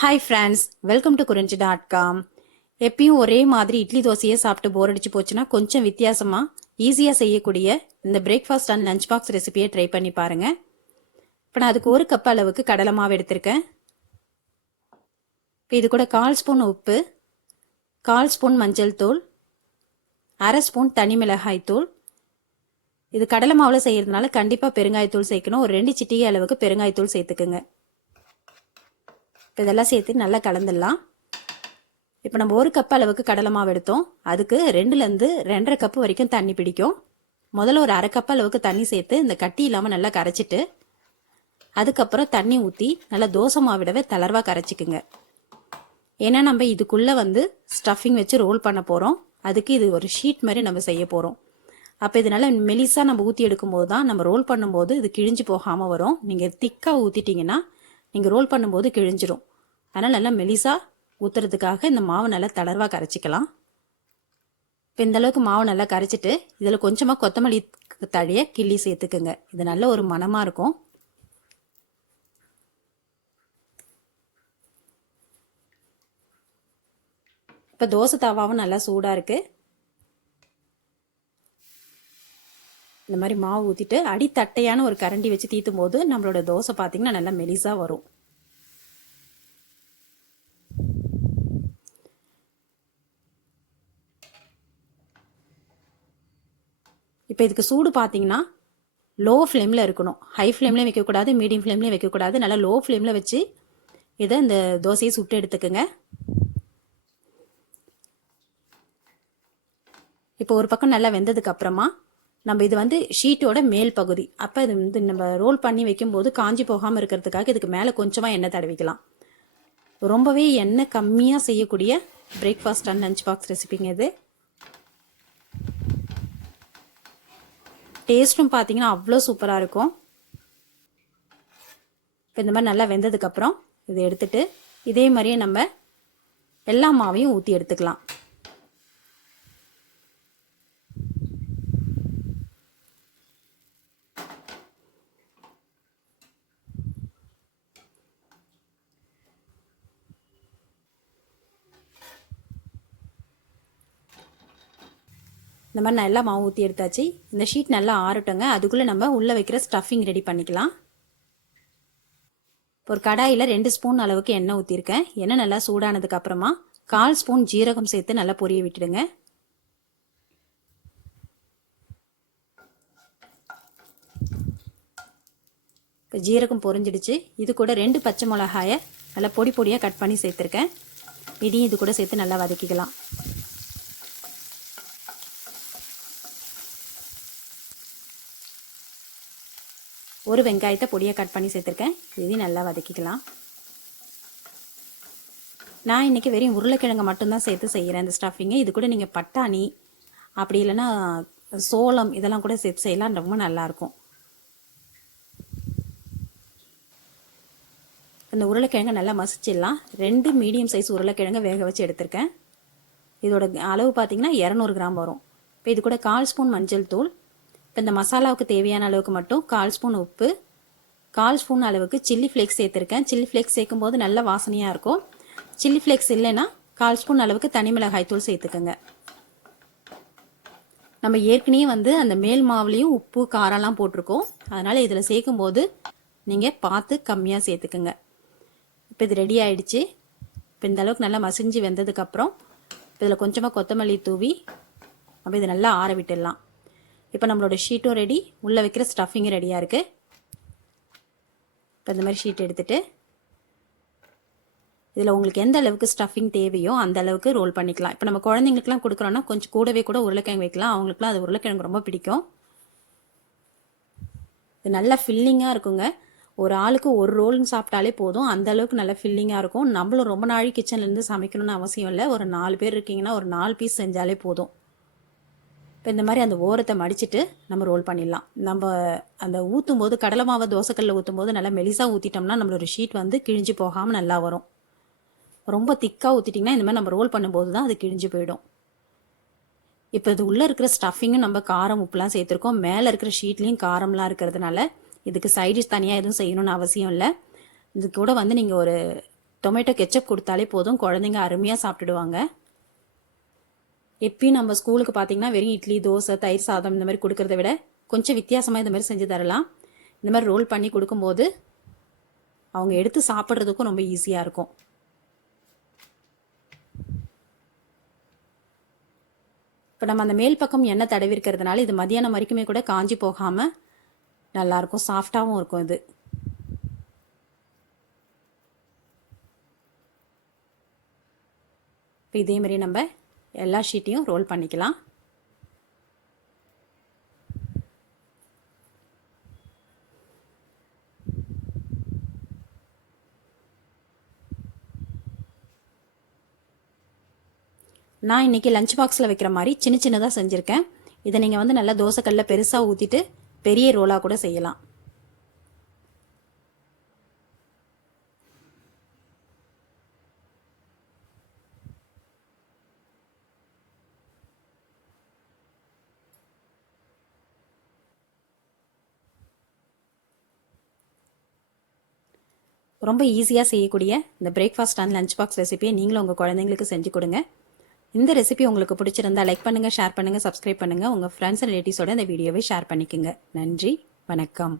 Hi friends, welcome to குறிஞ்சி.com. எப்பயும் ஒரே மாதிரி இட்லி தோசையே சாப்பிட்டு போர் அடிச்சு போச்சுன்னா கொஞ்சம் வித்தியாசமா ஈஸியாக செய்யக்கூடிய இந்த பிரேக்ஃபாஸ்ட் அண்ட் லஞ்ச் பாக்ஸ் ரெசிபியை ட்ரை பண்ணி பாருங்க. இப்போ நான் அதுக்கு 1 கப் அளவுக்கு கடலை மாவு எடுத்திருக்கேன். இப்போ இது கூட 1/4 ஸ்பூன் உப்பு, 1/4 ஸ்பூன் மஞ்சள் தூள், 1/2 ஸ்பூன் தனி மிளகாய் தூள். இது கடலை மாவில் செய்யறதுனால கண்டிப்பாக பெருங்காயத்தூள் சேர்க்கணும். ஒரு 2 சிட்டிகை அளவுக்கு பெருங்காயத்தூள் சேர்த்துக்குங்க. இப்போ இதெல்லாம் சேர்த்து நல்லா கலந்துடலாம். இப்போ நம்ம 1 கப் அளவுக்கு கடலை மாவு எடுத்தோம். அதுக்கு 2லேருந்து 2.5 கப் வரைக்கும் தண்ணி பிடிக்கும். முதல்ல ஒரு 1/2 கப் அளவுக்கு தண்ணி சேர்த்து இந்த கட்டி இல்லாமல் நல்லா கரைச்சிட்டு அதுக்கப்புறம் தண்ணி ஊற்றி நல்லா தோசை மாவிடவே தளர்வாக கரைச்சிக்குங்க. ஏன்னா நம்ம இதுக்குள்ளே ஸ்டஃபிங் வச்சு ரோல் பண்ண போகிறோம். அதுக்கு இது ஒரு ஷீட் மாதிரி நம்ம செய்ய போகிறோம். அப்போ இதனால மெலிசாக நம்ம ஊற்றி எடுக்கும்போது தான் நம்ம ரோல் பண்ணும்போது இது கிழிஞ்சு போகாமல் வரும். நீங்கள் திக்காக ஊற்றிட்டிங்கன்னா நீங்கள் ரோல் பண்ணும்போது கிழிஞ்சிரும். அதனால் நல்லா மெலிசாக ஊற்றுறதுக்காக இந்த மாவு நல்லா தளர்வாக கரைச்சிக்கலாம். இப்போ இந்தளவுக்கு மாவு நல்லா கரைச்சிட்டு இதில் கொஞ்சமாக கொத்தமல்லி தழையை கிள்ளி சேர்த்துக்குங்க. இது நல்ல ஒரு மணமாக இருக்கும். இப்போ தோசை தவாவும் நல்லா சூடாக இருக்குது. இந்த மாதிரி மாவு ஊற்றிட்டு அடித்தட்டையான ஒரு கரண்டி வச்சு தீத்தும் போது நம்மளோட தோசை பார்த்திங்கன்னா நல்லா மெலிசாக வரும். இப்போ இதுக்கு சூடு பார்த்தீங்கன்னா லோ ஃப்ளேமில் இருக்கணும். ஹை ஃப்ளேம்லேயும் வைக்கக்கூடாது, மீடியம் ஃப்ளேம்லேயும் வைக்கக்கூடாது. நல்லா லோ ஃப்ளேமில் வச்சு இதை இந்த தோசையை சுட்டு எடுத்துக்கோங்க. இப்போ ஒரு பக்கம் நல்லா வெந்ததுக்கு அப்புறமா நம்ம இது ஷீட்டோட மேல் பகுதி. அப்போ இது நம்ம ரோல் பண்ணி வைக்கும்போது காஞ்சி போகாமல் இருக்கிறதுக்காக இதுக்கு மேலே கொஞ்சமாக எண்ணெய் தடவிக்கலாம். ரொம்பவே எண்ணெய் கம்மியாக செய்யக்கூடிய பிரேக்ஃபாஸ்ட் அண்ட் லஞ்ச் பாக்ஸ் ரெசிபிங்க இது. டேஸ்ட்டும் பார்த்தீங்கன்னா அவ்வளோ சூப்பராக இருக்கும். இப்போ இந்த மாதிரி நல்லா வெந்ததுக்கப்புறம் இதை எடுத்துட்டு இதே மாதிரியே நம்ம எல்லா மாவையும் ஊற்றி எடுத்துக்கலாம். இந்த மாதிரி நல்லா மாவு ஊற்றி எடுத்தாச்சு. இந்த ஷீட் நல்லா ஆறட்டுங்க. அதுக்குள்ளே நம்ம உள்ளே வைக்கிற ஸ்டஃபிங் ரெடி பண்ணிக்கலாம். ஒரு கடாயில் 2 ஸ்பூன் அளவுக்கு எண்ணெய் ஊற்றிருக்கேன். எண்ணெய் நல்லா சூடானதுக்கு அப்புறமா 1/4 ஸ்பூன் ஜீரகம் சேர்த்து நல்லா பொரிய விட்டுடுங்க. இப்போ ஜீரகம் பொரிஞ்சிடுச்சு. இது கூட 2 பச்சை மிளகாயை நல்லா பொடி பொடியாக கட் பண்ணி சேர்த்துருக்கேன். இதையும் இது கூட சேர்த்து நல்லா வதக்கிக்கலாம். ஒரு வெங்காயத்தை பொடியாக கட் பண்ணி சேர்த்துருக்கேன். இதையும் நல்லா வதக்கிக்கலாம். நான் இன்றைக்கி வெறும் உருளைக்கிழங்கு மட்டும்தான் சேர்த்து செய்கிறேன் இந்த ஸ்டஃபிங்கு. இது கூட நீங்கள் பட்டாணி அப்படி இல்லைன்னா சோளம் இதெல்லாம் கூட சேர்த்து செய்யலாம். ரொம்ப நல்லாயிருக்கும். இந்த உருளைக்கிழங்கை நல்லா மசிச்சிடலாம். 2 மீடியம் சைஸ் உருளைக்கிழங்கை வேக வச்சு எடுத்திருக்கேன். இதோட அளவு பார்த்திங்கன்னா 200 கிராம் வரும். இப்போ இது கூட 1/4 ஸ்பூன் மஞ்சள் தூள், இப்போ இந்த மசாலாவுக்கு தேவையான அளவுக்கு மட்டும் 1/4 ஸ்பூன் உப்பு, 1/4 ஸ்பூன் அளவுக்கு சில்லி ஃப்ளேக்ஸ் சேர்த்துருக்கேன். சில்லி ஃப்ளேக்ஸ் சேர்க்கும் போது நல்ல வாசனையாக இருக்கும். சில்லி ஃப்ளேக்ஸ் இல்லைன்னா 1/4 ஸ்பூன் அளவுக்கு தனி மிளகாய் தூள் சேர்த்துக்கோங்க. நம்ம ஏற்கனவே அந்த மேல் மாவுலேயும் உப்பு காரம்லாம் போட்டிருக்கோம். அதனால் இதில் சேர்க்கும்போது நீங்கள் பார்த்து கம்மியாக சேர்த்துக்குங்க. இப்போ இது ரெடி ஆகிடுச்சு. இப்போ இந்த அளவுக்கு நல்லா மசிஞ்சு வெந்ததுக்கப்புறம் இதில் கொஞ்சமாக கொத்தமல்லி தூவி நம்ம இதை நல்லா ஆற விட்டுடலாம். இப்போ நம்மளோட ஷீட்டும் ரெடி, உள்ளே வைக்கிற ஸ்டஃபிங்கும் ரெடியாக இருக்குது. இப்போ இந்த மாதிரி ஷீட் எடுத்துகிட்டு இதில் உங்களுக்கு எந்த அளவுக்கு ஸ்டஃபிங் தேவையோ அந்த அளவுக்கு ரோல் பண்ணிக்கலாம். இப்போ நம்ம குழந்தைங்களுக்குலாம் கொடுக்குறோன்னா கொஞ்சம் கூடவே கூட உருளைக்கிழங்கு வைக்கலாம். அவங்களுக்குலாம் அது உருளைக்கிழங்கு ரொம்ப பிடிக்கும். இது நல்லா ஃபில்லிங்காக இருக்குங்க. ஒரு ஆளுக்கு ஒரு ரோல்னு சாப்பிட்டாலே போதும். அந்த அளவுக்கு நல்லா ஃபில்லிங்காக இருக்கும். நம்மளும் ரொம்ப நாள் கிச்சன்லேருந்து சமைக்கணும்னு அவசியம் இல்லை. ஒரு 4 பேர் இருக்கீங்கன்னா ஒரு 4 பீஸ் செஞ்சாலே போதும். இப்போ இந்த மாதிரி அந்த ஓரத்தை மடிச்சுட்டு நம்ம ரோல் பண்ணிடலாம். நம்ம அந்த ஊற்றும் போது கடலை மாவை தோசைக்கல்லில் ஊற்றும் போது நல்லா மெலிசாக ஊற்றிட்டோம்னா நம்மளோட ஷீட் கிழிஞ்சு போகாமல் நல்லா வரும். ரொம்ப திக்காக ஊற்றிட்டிங்கன்னா இந்த மாதிரி நம்ம ரோல் பண்ணும்போது தான் அது கிழிஞ்சு போயிடும். இப்போ இது உள்ளே இருக்கிற ஸ்டஃபிங்கும் நம்ம காரம் உப்புலாம் சேர்த்துருக்கோம். மேலே இருக்கிற ஷீட்லேயும் காரம்லாம் இருக்கிறதுனால இதுக்கு சைடிஷ் தனியாக எதுவும் செய்யணும்னு அவசியம் இல்லை. இது கூட நீங்கள் ஒரு டொமேட்டோ கெச்சப் கொடுத்தாலே போதும், குழந்தைங்க அருமையாக சாப்பிட்டுடுவாங்க. எப்பயும் நம்ம ஸ்கூலுக்கு பார்த்தீங்கன்னா வெறும் இட்லி, தோசை, தயிர் சாதம் இந்த மாதிரி கொடுக்கறத விட கொஞ்சம் வித்தியாசமாக இந்த மாதிரி செஞ்சு தரலாம். இந்த மாதிரி ரோல் பண்ணி கொடுக்கும்போது அவங்க எடுத்து சாப்பிட்றதுக்கும் ரொம்ப ஈஸியாக இருக்கும். இப்போ நம்ம அந்த மேல் பக்கம் எண்ணெய் தடவி இருக்கிறதுனால இது மதியானம் வரைக்குமே கூட காஞ்சி போகாமல் நல்லாயிருக்கும், சாஃப்டாகவும் இருக்கும் இது. இப்போ இதே மாதிரி நம்ம எல்லா ஷீட்டையும் ரோல் பண்ணிக்கலாம். நான் இன்றைக்கி லஞ்ச் பாக்ஸில் வைக்கிற மாதிரி சின்ன சின்னதாக செஞ்சுருக்கேன். இதை நீங்கள் வந்து நல்லா தோசைக்கல்லில் பெருசாக ஊற்றிட்டு பெரிய ரோலாக கூட செய்யலாம். ரொம்ப ஈஸியாக செய்யக்கூடிய இந்த பிரேக்ஃபாஸ்ட் அண்ட் லஞ்ச் பாக்ஸ் ரெசிபியை நீங்களும் உங்கள் குழந்தைங்களுக்கு செஞ்சு கொடுங்க. இந்த ரெசிபி உங்களுக்கு பிடிச்சிருந்தா லைக் பண்ணுங்கள், ஷேர் பண்ணுங்கள், சப்ஸ்கிரைப் பண்ணுங்கள். உங்கள் ஃப்ரெண்ட்ஸ் அண்ட் ரிலேட்டிவ்ஸோட இந்த வீடியோவை ஷேர் பண்ணிக்கோங்க. நன்றி, வணக்கம்.